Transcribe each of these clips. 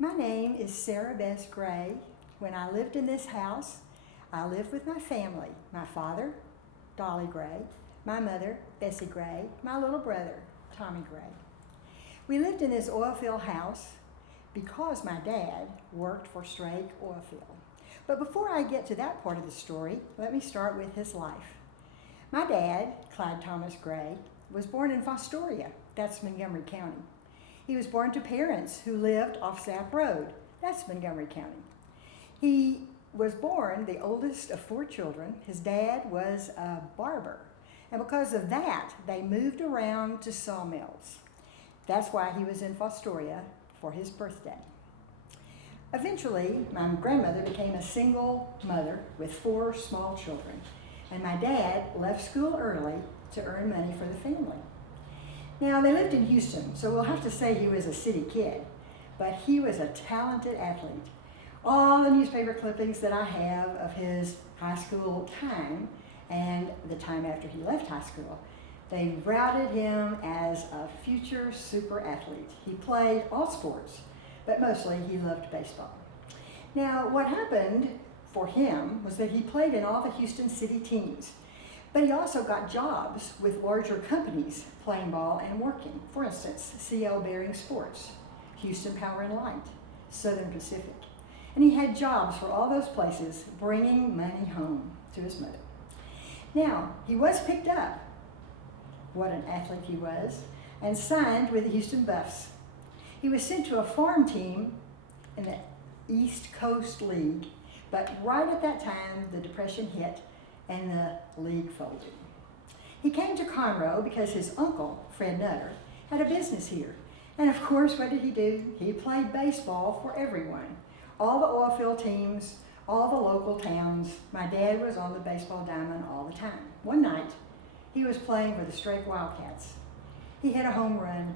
My name is Sarah Bess Gray. When I lived in this house, I lived with my family, my father, Dolly Gray, my mother, Bessie Gray, my little brother, Tommy Gray. We lived in this oil field house because my dad worked for Strake Oil Field. But before I get to that part of the story, let me start with his life. My dad, Clyde Thomas Gray, was born in Fostoria, that's Montgomery County. He was born to parents who lived off Sapp Road, that's Montgomery County. He was born the oldest of 4 children. His dad was a barber, and because of that, they moved around to Sawmills. That's why he was in Fostoria for his birthday. Eventually, my grandmother became a single mother with 4 small children, and my dad left school early to earn money for the family. Now, they lived in Houston, so we'll have to say he was a city kid, but he was a talented athlete. All the newspaper clippings that I have of his high school time and the time after he left high school, they routed him as a future super athlete. He played all sports, but mostly he loved baseball. Now, what happened for him was that he played in all the Houston city teams, but he also got jobs with larger companies playing ball and working. For instance, CL Bearing Sports, Houston Power and Light, Southern Pacific. And he had jobs for all those places, bringing money home to his mother. Now, he was picked up, what an athlete he was, and signed with the Houston Buffs. He was sent to a farm team in the East Coast League, but right at that time, the Depression hit and the league folded. He came to Conroe because his uncle, Fred Nutter, had a business here. And of course, what did he do? He played baseball for everyone. All the oil field teams, all the local towns. My dad was on the baseball diamond all the time. One night, he was playing for the Strake Wildcats. He hit a home run.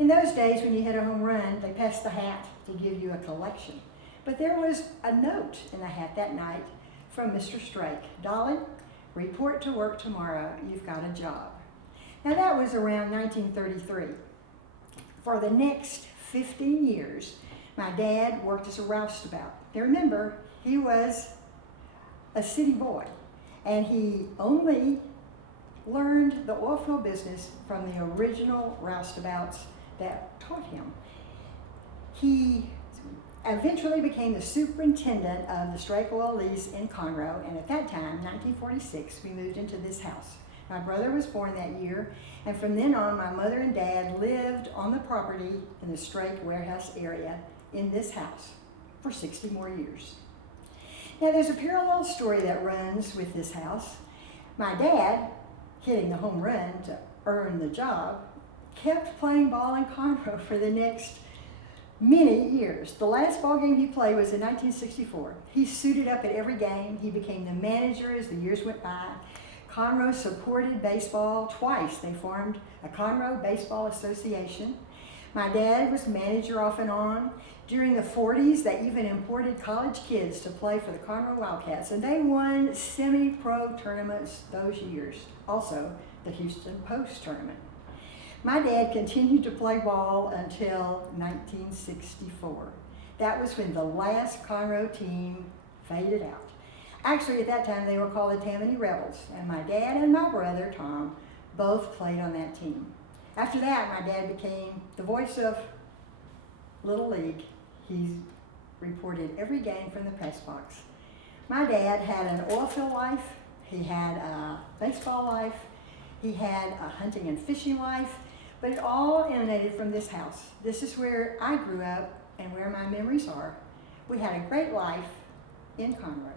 In those days, when you hit a home run, they passed the hat to give you a collection. But there was a note in the hat that night from Mr. Strake. Dolly, report to work tomorrow. You've got a job. Now that was around 1933. For the next 15 years, my dad worked as a roustabout. Now remember, he was a city boy, and he only learned the oil field business from the original roustabouts that taught him. He eventually became the superintendent of the Strake Oil lease in Conroe, and at that time, 1946, we moved into this house. My brother was born that year, and from then on, my mother and dad lived on the property in the Strake warehouse area in this house for 60 more years. Now, there's a parallel story that runs with this house. My dad, hitting the home run to earn the job, kept playing ball in Conroe for the next many years. The last ball game he played was in 1964. He suited up at every game. He became the manager as the years went by. Conroe supported baseball twice. They formed a Conroe Baseball Association. My dad was manager off and on. During the 40s, they even imported college kids to play for the Conroe Wildcats, and they won semi-pro tournaments those years. Also, the Houston Post tournament. My dad continued to play ball until 1964. That was when the last Conroe team faded out. Actually, at that time, they were called the Tammany Rebels, and my dad and my brother, Tom, both played on that team. After that, my dad became the voice of Little League. He reported every game from the press box. My dad had an oil field life, he had a baseball life, he had a hunting and fishing life, but it all emanated from this house. This is where I grew up and where my memories are. We had a great life in Conroe.